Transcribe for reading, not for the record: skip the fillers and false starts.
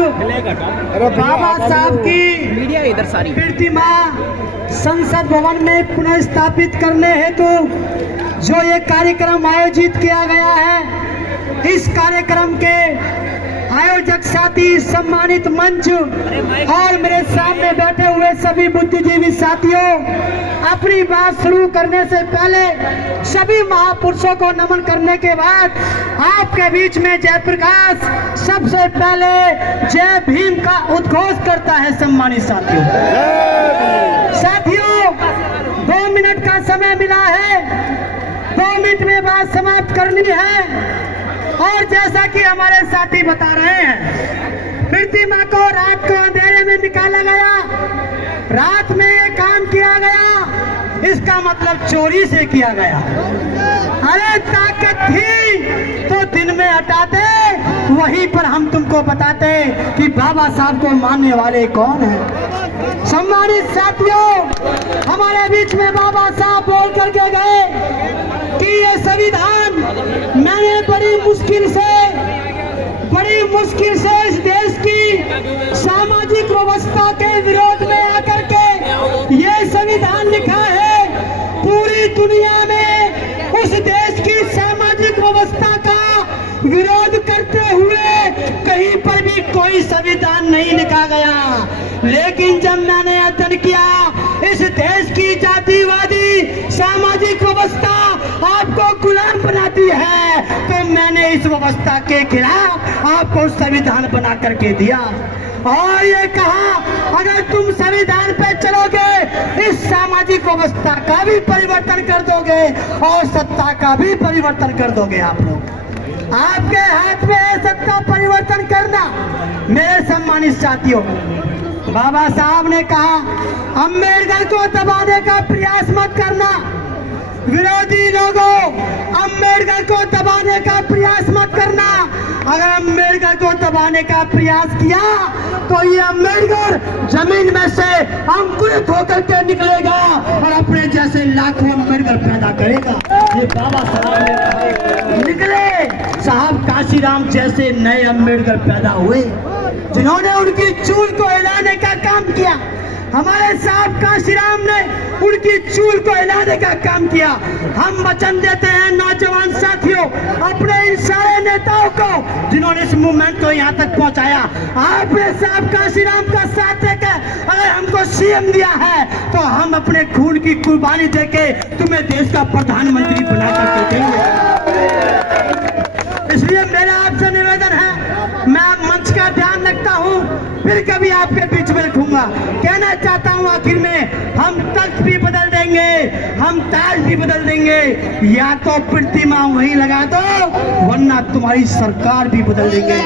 बाबा साहब की मीडिया इधर सारी प्रतिमा संसद भवन में पुनः स्थापित करने हेतु जो ये कार्यक्रम आयोजित किया गया है, इस कार्यक्रम के आयोजक साथी, सम्मानित मंच और मेरे सामने बैठे हुए सभी बुद्धिजीवी साथियों, अपनी बात शुरू करने से पहले सभी महापुरुषों को नमन करने के बाद आपके बीच में जयप्रकाश सबसे पहले जय भीम का उद्घोष करता है। सम्मानित साथियों, 2 मिनट का समय मिला है, 2 मिनट में बात समाप्त करनी है। और जैसा कि हमारे साथी बता रहे हैं, प्रतिमा को रात को अंधेरे में निकाला गया, रात में ये काम किया गया, इसका मतलब चोरी से किया गया। अरे ताकत थी तो दिन में हटाते, वहीं पर हम तुमको बताते कि बाबा साहब को मानने वाले कौन है। सम्मानित साथियों, हमारे बीच में बाबा साहब बोल करके गए कि ये संविधान मैंने बड़ी मुश्किल से इस देश की सामाजिक व्यवस्था के विरोध में आकर के ये संविधान लिखा है। पूरी दुनिया में उस देश की सामाजिक व्यवस्था का विरोध करते हुए कहीं पर भी कोई संविधान नहीं लिखा गया। लेकिन जब मैंने अध्ययन किया इस देश की जातिवादी सामाजिक व्यवस्था आपको गुलाम बनाती है, तो मैंने इस व्यवस्था के खिलाफ आपको संविधान बना करके दिया और ये कहा अगर तुम संविधान पे चलोगे इस सामाजिक व्यवस्था का भी परिवर्तन कर दोगे और सत्ता का भी परिवर्तन कर दोगे। आप लोग, आपके हाथ में है सत्ता परिवर्तन करना। मेरे सम्मानित साथियों, बाबा साहब ने कहा अम्बेडकर को दबाने का प्रयास मत करना। विरोधी लोगों, अम्बेडकर को दबाने का प्रयास मत करना। अगर अम्बेडकर को दबाने का प्रयास किया तो ये अम्बेडकर जमीन में से अंकुरित होकर के निकलेगा और अपने जैसे लाखों अम्बेडकर पैदा करेगा। ये बाबा साहब ने कहा, निकले साहब काशीराम जैसे नए अम्बेडकर पैदा हुए जिन्होंने उनकी चूल को हिलाने का काम किया। हमारे साहब काशीराम ने उनकी चूल को हिलाने का काम किया। हम वचन देते हैं नौजवान साथियों, अपने इन सारे नेताओं को जिन्होंने इस मूवमेंट को यहाँ तक पहुँचाया, आपने साहब काशीराम का साथ देकर अगर हमको सीएम दिया है तो हम अपने खून की कुर्बानी देके तुम्हें देश का प्रधानमंत्री बना करके देंगे। इसलिए मेरा आपसे निवेदन है, मैं मंच का ध्यान रखता हूँ, फिर कभी आपके बीच में रखूंगा। कहना चाहता हूँ आखिर में, हम तख्त भी बदल देंगे, हम ताज भी बदल देंगे, या तो प्रतिमा वहीं लगा दो वरना तुम्हारी सरकार भी बदल देंगे।